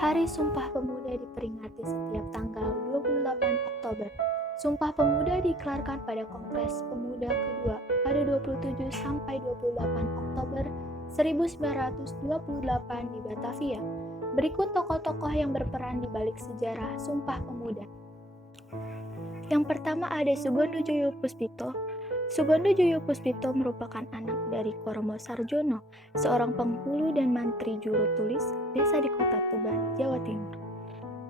Hari Sumpah Pemuda diperingati setiap tanggal 28 Oktober. Sumpah Pemuda dikelarkan pada Kongres Pemuda kedua pada 27 sampai 28 Oktober 1928 di Batavia. Berikut tokoh-tokoh yang berperan di balik sejarah Sumpah Pemuda. Yang pertama ada Sugondo Joyo Puspito. Sugondo Joyo Puspito merupakan anak dari Koromo Sarjono, seorang penghulu dan mantri juru tulis desa di Kota Tuban, Jawa Timur.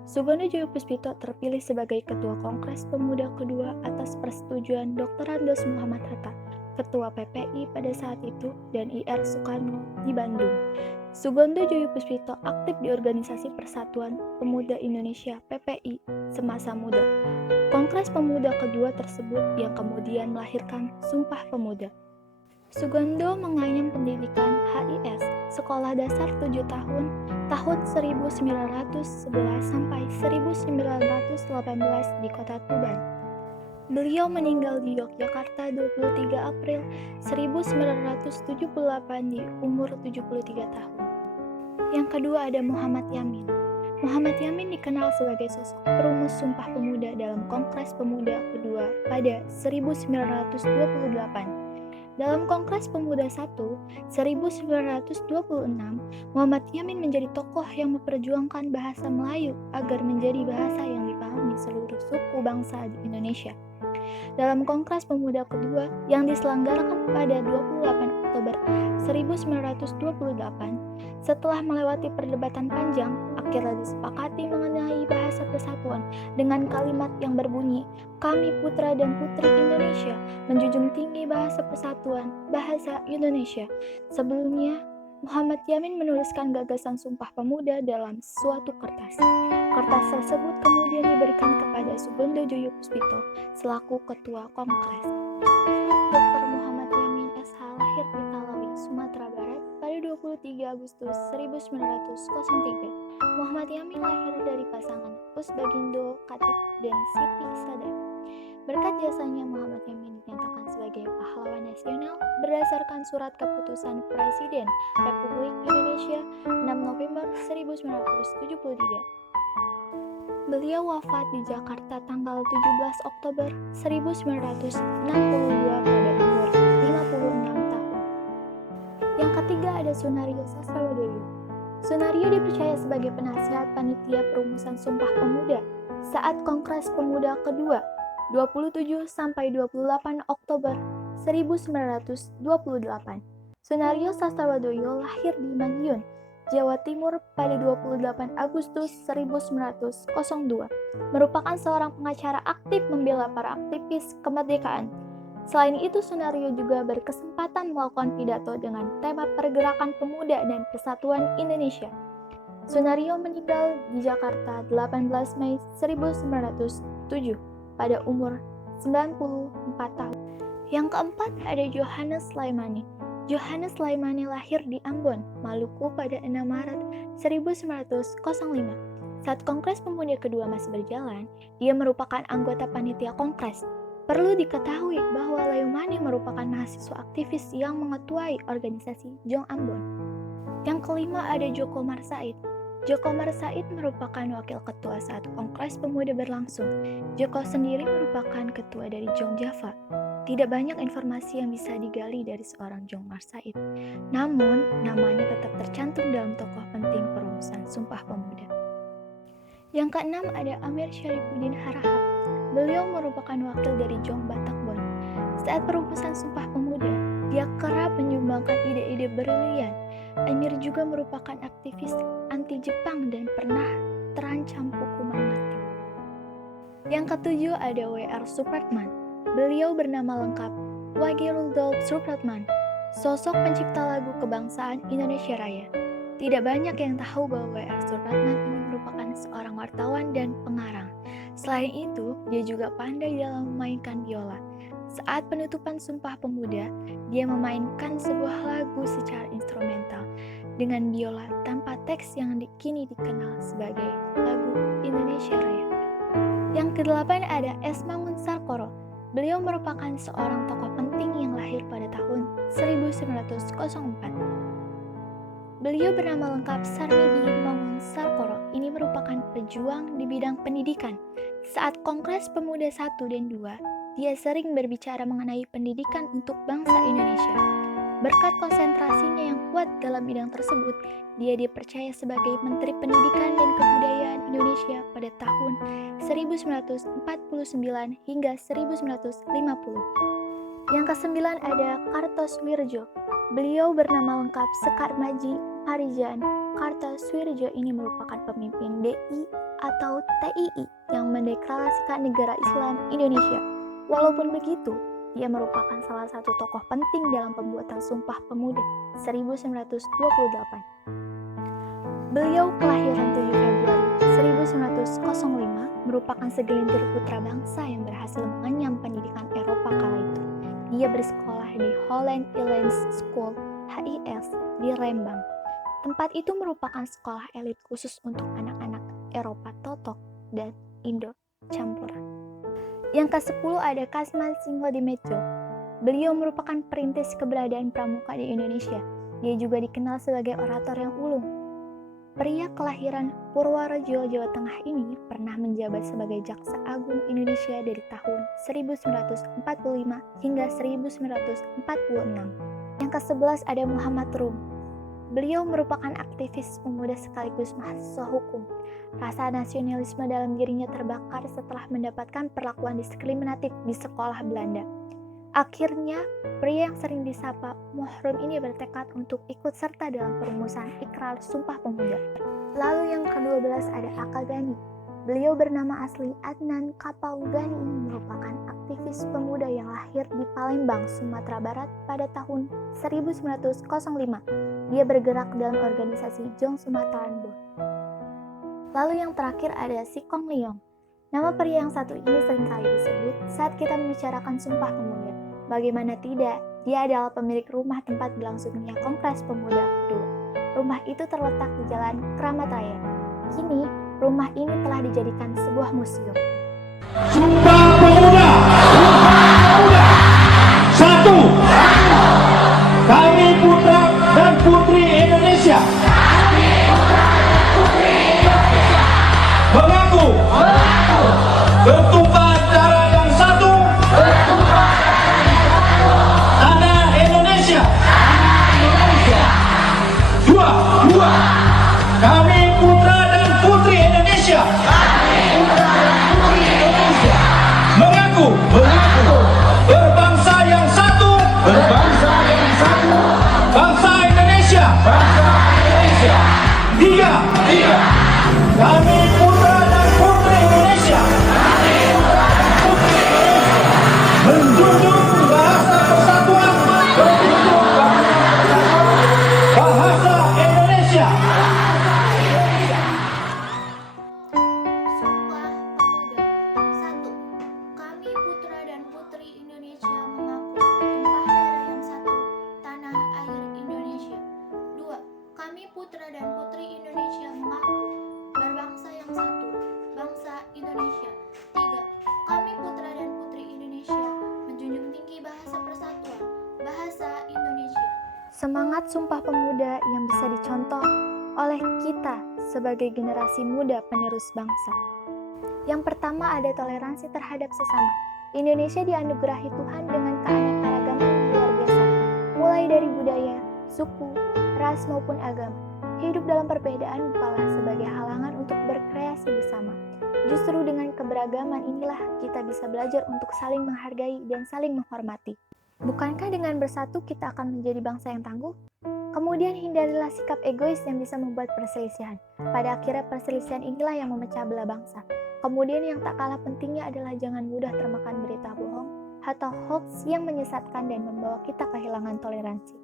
Sugondo Joyo Puspito terpilih sebagai Ketua Kongres Pemuda kedua atas persetujuan Dr. Andos Muhammad Hatta, Ketua PPI pada saat itu, dan IR Soekarno di Bandung. Sugondo Joyo Puspito aktif di Organisasi Persatuan Pemuda Indonesia (PPI) semasa muda. Kongres Pemuda kedua tersebut yang kemudian melahirkan Sumpah Pemuda. Sugondo menganyam pendidikan HIS, Sekolah Dasar 7 tahun 1911 sampai 1918 di Kota Tuban. Beliau meninggal di Yogyakarta 23 April 1978 di umur 73 tahun. Yang kedua ada Muhammad Yamin. Muhammad Yamin dikenal sebagai sosok perumus Sumpah Pemuda dalam Kongres Pemuda kedua pada 1928. Dalam Kongres Pemuda 1, 1926, Muhammad Yamin menjadi tokoh yang memperjuangkan bahasa Melayu agar menjadi bahasa yang dipahami seluruh suku bangsa di Indonesia. Dalam Kongres Pemuda kedua yang diselenggarakan pada 28 Oktober 1928, setelah melewati perdebatan panjang, akhirnya disepakati mengenai bahasa persatuan dengan kalimat yang berbunyi, "Kami putra dan putri Indonesia menjunjung tinggi bahasa persatuan, bahasa Indonesia." Sebelumnya, Muhammad Yamin menuliskan gagasan Sumpah Pemuda dalam suatu kertas. Kertas tersebut kemudian diberikan kepada Sugondo Joyo Puspito selaku Ketua Kongres. Dr. Muhammad Yamin SH lahir di Talawi, Sumatera Barat pada 23 Agustus 1903. Muhammad Yamin lahir dari pasangan Us Bagindo Khatib dan Siti Sadar. Berkat jasanya, Muhammad Yamin dinyatakan sebagai pahlawan nasional berdasarkan surat keputusan Presiden Republik Indonesia 6 November 1973. Beliau wafat di Jakarta tanggal 17 Oktober 1962 pada umur 56 tahun. Yang ketiga ada Sunario Sastrobadoyo. Sunario dipercaya sebagai penasihat panitia perumusan Sumpah Pemuda saat Kongres Pemuda kedua 27 sampai 28 Oktober 1928. Sunario Sastrobadoyo lahir di Madiun, Jawa Timur pada 28 Agustus 1902. Merupakan seorang pengacara aktif membela para aktivis kemerdekaan. Selain itu, Sunario juga berkesempatan melakukan pidato dengan tema pergerakan pemuda dan persatuan Indonesia. Sunario meninggal di Jakarta 18 Mei 1907 pada umur 94 tahun. Yang keempat ada Johannes Laimani. Johannes Laimani lahir di Ambon, Maluku pada 6 Maret 1905. Saat Kongres Pemuda kedua masih berjalan, dia merupakan anggota panitia Kongres. Perlu diketahui bahwa Laimani merupakan mahasiswa aktivis yang mengetuai organisasi Jong Ambon. Yang kelima ada Djoko Marsaid. Djoko Marsaid merupakan wakil ketua saat Kongres Pemuda berlangsung. Djoko sendiri merupakan ketua dari Jong Java. Tidak banyak informasi yang bisa digali dari seorang Djoko Marsaid. Namun, namanya tetap tercantum dalam tokoh penting perumusan Sumpah Pemuda. Yang keenam ada Amir Syarifuddin Harahap. Beliau merupakan wakil dari Jong Batakbon. Saat perumusan Sumpah Pemuda, dia kerap menyumbangkan ide-ide brilian. Amir juga merupakan aktivis anti-Jepang dan pernah terancam hukuman mati. Yang ketujuh ada W.R. Supratman. Beliau bernama lengkap Wage Rudolf Supratman, sosok pencipta lagu kebangsaan Indonesia Raya. Tidak banyak yang tahu bahwa W.R. Supratman ini merupakan seorang wartawan dan pengarang. Selain itu, dia juga pandai dalam memainkan biola. Saat penutupan Sumpah Pemuda, dia memainkan sebuah lagu secara instrumental dengan biola tanpa teks yang kini dikenal sebagai lagu Indonesia Raya. Yang kedelapan ada Esmangun Sarkoro. Beliau merupakan seorang tokoh penting yang lahir pada tahun 1904. Beliau bernama lengkap Sarmidi Mangun Sarkoro. ini merupakan pejuang di bidang pendidikan. Saat Kongres Pemuda 1 dan 2, dia sering berbicara mengenai pendidikan untuk bangsa Indonesia. Berkat konsentrasinya yang kuat dalam bidang tersebut, dia dipercaya sebagai Menteri Pendidikan dan Kebudayaan Indonesia pada tahun 1949 hingga 1950. Yang kesembilan ada Kartosoewirjo. Beliau bernama lengkap Sekar Maji Parijan. Kartosoewirjo ini merupakan pemimpin DI atau TII yang mendeklarasikan negara Islam Indonesia. Walaupun begitu, dia merupakan salah satu tokoh penting dalam pembuatan Sumpah Pemuda 1928. Beliau kelahiran 7 Februari 1905, merupakan segelintir putra bangsa yang berhasil mengenyam pendidikan Eropa kala itu. Dia bersekolah di Holland Island School (HIS) di Lembang. Tempat itu merupakan sekolah elit khusus untuk anak-anak Eropa Totok dan Indo campuran. Yang ke-10 ada Kasman Singodimedjo. Beliau merupakan perintis keberadaan pramuka di Indonesia. Dia juga dikenal sebagai orator yang ulung. Pria kelahiran Purworejo, Jawa Tengah ini pernah menjabat sebagai Jaksa Agung Indonesia dari tahun 1945 hingga 1946. Yang ke-11 ada Muhammad Rum. Beliau merupakan aktivis pemuda sekaligus mahasiswa hukum. Rasa nasionalisme dalam dirinya terbakar setelah mendapatkan perlakuan diskriminatif di sekolah Belanda. Akhirnya, pria yang sering disapa Muhrum ini bertekad untuk ikut serta dalam perumusan Ikrar Sumpah Pemuda. Lalu yang ke-12 ada Aka Gani. Beliau bernama asli Adnan Kapau Gani ini merupakan aktivis pemuda yang lahir di Palembang, Sumatera Barat pada tahun 1905. Dia bergerak dalam organisasi Jong Sumatran Bond. Lalu yang terakhir ada Sikong Liong. Nama pria yang satu ini seringkali disebut saat kita membicarakan Sumpah Pemuda. Bagaimana tidak, dia adalah pemilik rumah tempat berlangsungnya Kongres Pemuda kedua. Rumah itu terletak di Jalan Kramat Raya. Kini, rumah ini telah dijadikan sebuah museum. Sumpah Pemuda! Satu! Kami putra dan putri Indonesia mengaku bertumpah darah yang satu, tanah Indonesia. Dua, kami putra dan putri Indonesia mengaku berbangsa yang satu, bangsa Indonesia. Tiga, kami putra dan putri Indonesia menjunjung bahasa persatuan, bahasa Indonesia. Sumpah Pemuda 1. Kami putra dan putri Indonesia mengaku bertumpah darah yang satu, tanah air Indonesia. 2. Kami putra dan putri Indonesia mengaku berbangsa yang satu, bangsa Indonesia. 3. Kami putra dan putri Indonesia menjunjung tinggi bahasa persatuan, bahasa Indonesia. Semangat Sumpah Pemuda yang bisa dicontoh oleh kita sebagai generasi muda penerus bangsa. Yang pertama ada toleransi terhadap sesama. Indonesia dianugerahi Tuhan dengan keanekaragaman yang luar biasa, mulai dari budaya, suku, ras maupun agama. Hidup dalam perbedaan bukanlah sebagai halangan untuk berkreasi bersama. Justru dengan keberagaman inilah kita bisa belajar untuk saling menghargai dan saling menghormati. Bukankah dengan bersatu kita akan menjadi bangsa yang tangguh? Kemudian hindarilah sikap egois yang bisa membuat perselisihan. Pada akhirnya perselisihan inilah yang memecah belah bangsa. Kemudian yang tak kalah pentingnya adalah jangan mudah termakan berita bohong atau hoax yang menyesatkan dan membawa kita kehilangan toleransi.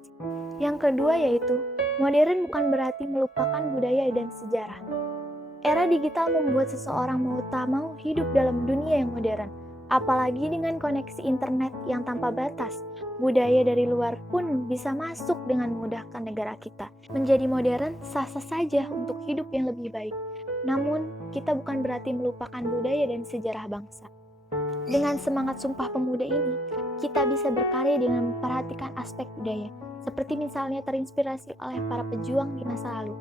Yang kedua yaitu, modern bukan berarti melupakan budaya dan sejarah. Era digital membuat seseorang mau tak mau hidup dalam dunia yang modern. Apalagi dengan koneksi internet yang tanpa batas, budaya dari luar pun bisa masuk dengan mudah ke negara kita. Menjadi modern sah-sah saja untuk hidup yang lebih baik. Namun, kita bukan berarti melupakan budaya dan sejarah bangsa. Dengan semangat Sumpah Pemuda ini, kita bisa berkarya dengan memperhatikan aspek budaya, seperti misalnya terinspirasi oleh para pejuang di masa lalu.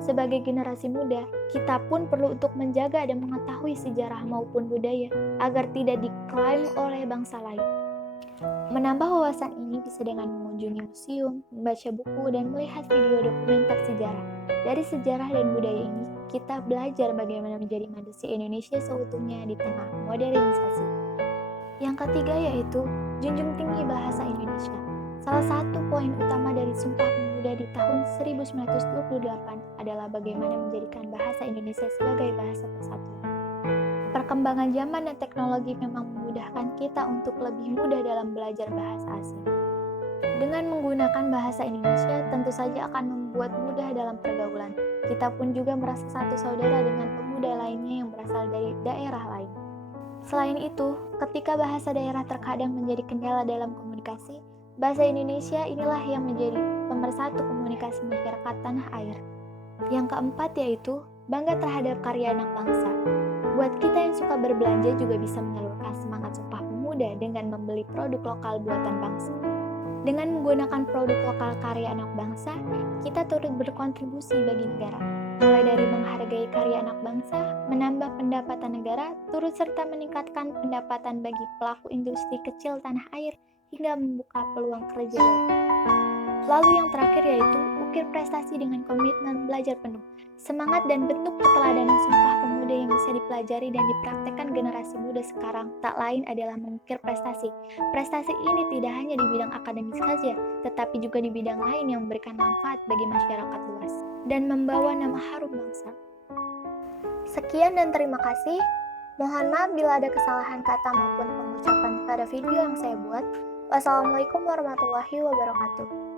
Sebagai generasi muda, kita pun perlu untuk menjaga dan mengetahui sejarah maupun budaya agar tidak diklaim oleh bangsa lain. Menambah wawasan ini bisa dengan mengunjungi museum, membaca buku, dan melihat video dokumenter sejarah. Dari sejarah dan budaya ini, kita belajar bagaimana menjadi manusia Indonesia seutuhnya di tengah modernisasi. Yang ketiga yaitu junjung tinggi bahasa Indonesia. Salah satu poin utama dari Sumpah Pemuda di tahun 1928 adalah bagaimana menjadikan bahasa Indonesia sebagai bahasa persatuan. Perkembangan zaman dan teknologi memang memudahkan kita untuk lebih mudah dalam belajar bahasa asing. Dengan menggunakan bahasa Indonesia, tentu saja akan membuat mudah dalam pergaulan. Kita pun juga merasa satu saudara dengan pemuda lainnya yang berasal dari daerah lain. Selain itu, ketika bahasa daerah terkadang menjadi kendala dalam komunikasi, bahasa Indonesia inilah yang menjadi pemersatu komunikasi masyarakat tanah air. Yang keempat yaitu bangga terhadap karya anak bangsa. Buat kita yang suka berbelanja juga bisa menyalurkan semangat Sumpah Pemuda dengan membeli produk lokal buatan bangsa. Dengan menggunakan produk lokal karya anak bangsa, kita turut berkontribusi bagi negara. Mulai dari menghargai karya anak bangsa, menambah pendapatan negara, turut serta meningkatkan pendapatan bagi pelaku industri kecil tanah air, hingga membuka peluang kerja baru. Lalu yang terakhir yaitu ukir prestasi dengan komitmen belajar penuh. Semangat dan bentuk keteladanan Sumpah Pemuda yang bisa dipelajari dan dipraktekkan generasi muda sekarang tak lain adalah mengukir prestasi. Prestasi ini tidak hanya di bidang akademis saja, tetapi juga di bidang lain yang memberikan manfaat bagi masyarakat luas dan membawa nama harum bangsa. Sekian dan terima kasih. Mohon maaf bila ada kesalahan kata maupun pengucapan pada video yang saya buat. Wassalamualaikum warahmatullahi wabarakatuh.